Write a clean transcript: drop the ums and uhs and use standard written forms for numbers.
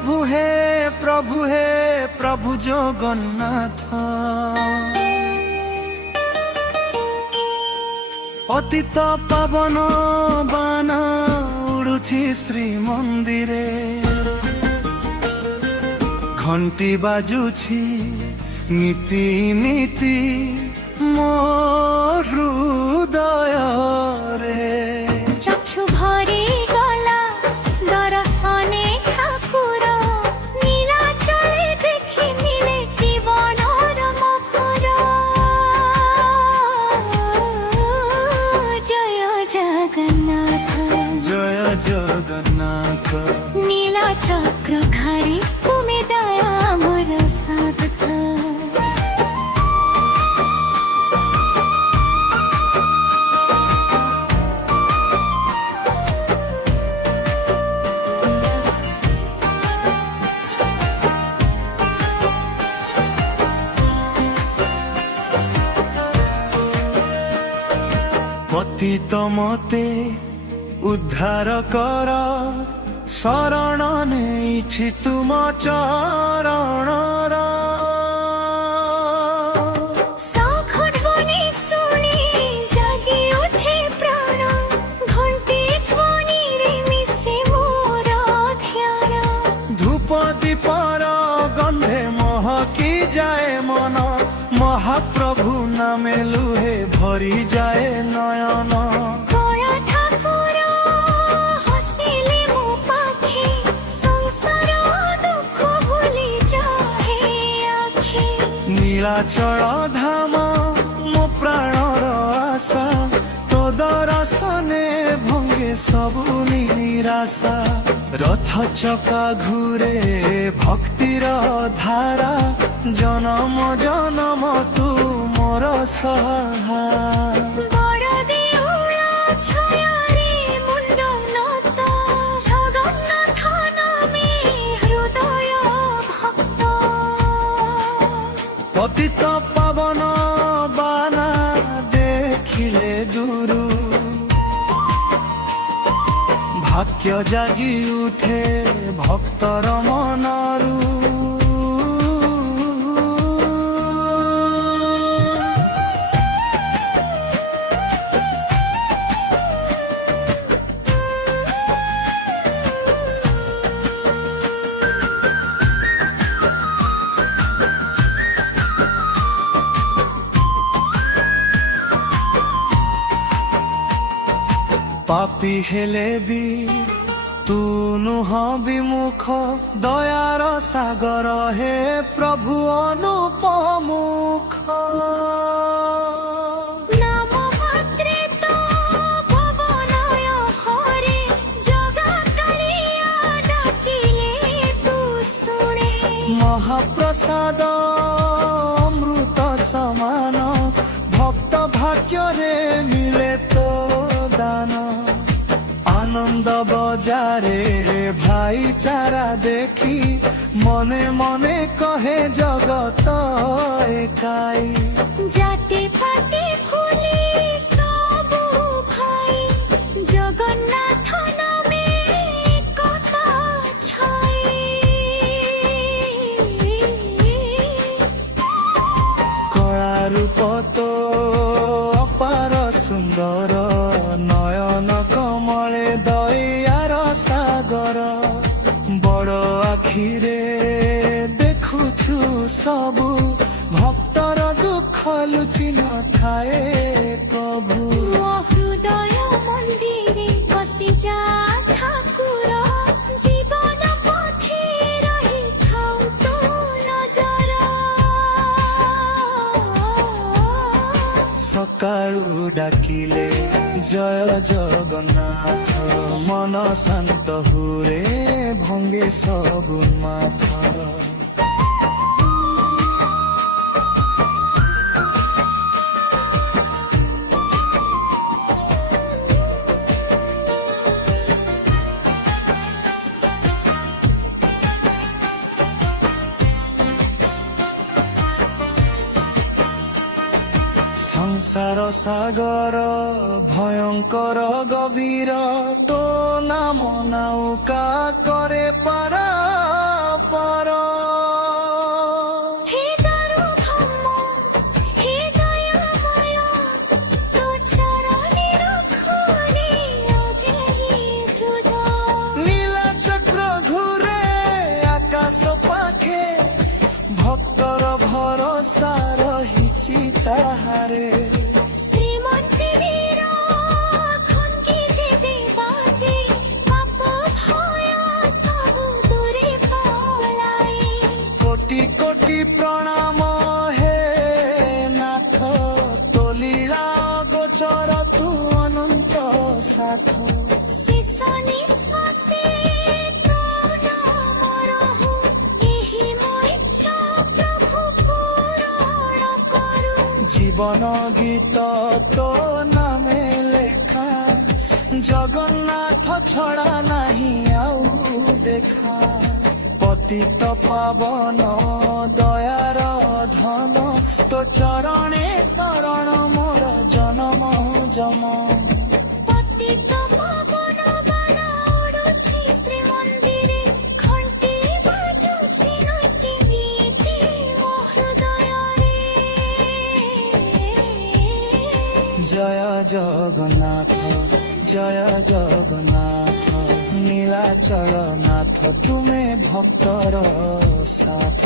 प्रभु हे प्रभु जगन्नाथ पतित पावन बाना उड़ुछि श्री मंदिरे घंटी बाजुछि नीति नीति मो हृदय रे चक्षु भरी गला दर्शने ठाकुर नीलाचले देखि मिले कि बनोरम फुल जय जगन्नाथ जय जगन्नाथ नीला चक्र घारी तुमे दया मोर साथ पतित मते उद्धार कर शरण नेछि तुम चरण धूप दीपर गंधे महकी जाए मन महाप्रभु नामे लुहे भरी जाए नयन नीलाचल धाम मो प्राणर आशा तो दर्शने भंगे सबु निराशा रथ चका घुरे भक्तिर धारा जन्म जन्म तू मोर सहारा पतित पावन बाना देखिले दूरू भाग्य जागी उठे भक्तर मनरू पापी हेले भी तू नुह विमुख दयार सागर हे प्रभु अनुपमुख महाप्रसाद अमृत समान भक्त भाग्य रे मिले तो दान आनंद बजारे भाईचारा देखी मने मने कहे जगत एकाई जाति पाति भूली सबु भाई जगन्नाथ नामे एकता छाई कला रूप तो अपार सुंदर नयन कमले दयार सागर बड़ आखिरे देखुछु सबु भक्तर दुख लुचि न थाए कभु हृदय मंदिरे बसी जा ठाकुर जीवन पथे रही थाउ तो नजर सकाळु डाकिले जय जगन्नाथ मन शांत हुरे भंगे सबु माथा संसार सागर भयंकर गभीर तो नाम नौका करे पारा ତାହାରେ ଶ୍ରୀମନ୍ଦିର ଖଣ୍ଡି ଯେବେ ବାଜେ ପାପ ଭୟ ସବୁ ଦୂରେ ପଳାଏ। କୋଟି କୋଟି ପ୍ରଣାମ ହେ ନାଥ ତୋଲିଳା ଗୋଚର ତୁ ଅନନ୍ତ ସାଥ ଶେଷ ନିଶ୍ୱାସେ ତୋ ନାମ ରହୁ ଏହି ମୋ ଇଚ୍ଛା ପ୍ରଭୁ ପୂରଣ କରୁ। জীবন গীত তো নামে লেখা জগন্নাথ ছড়া নাহি আউ দেখা পতিত পাবন দয়ার ধন তো চরণে শরণ মোর জনম জম পতিত পাবন বানা উড়ুছি শ্রীমন্দিরে ঘণ্টি বাজুছি নৈতি গীতি ମୋ ହୃଦୟରେ। জয় জগন্নাথ জয় জগন্নাথ নীলাচল নাথ তুমে ভক্তর সাথ।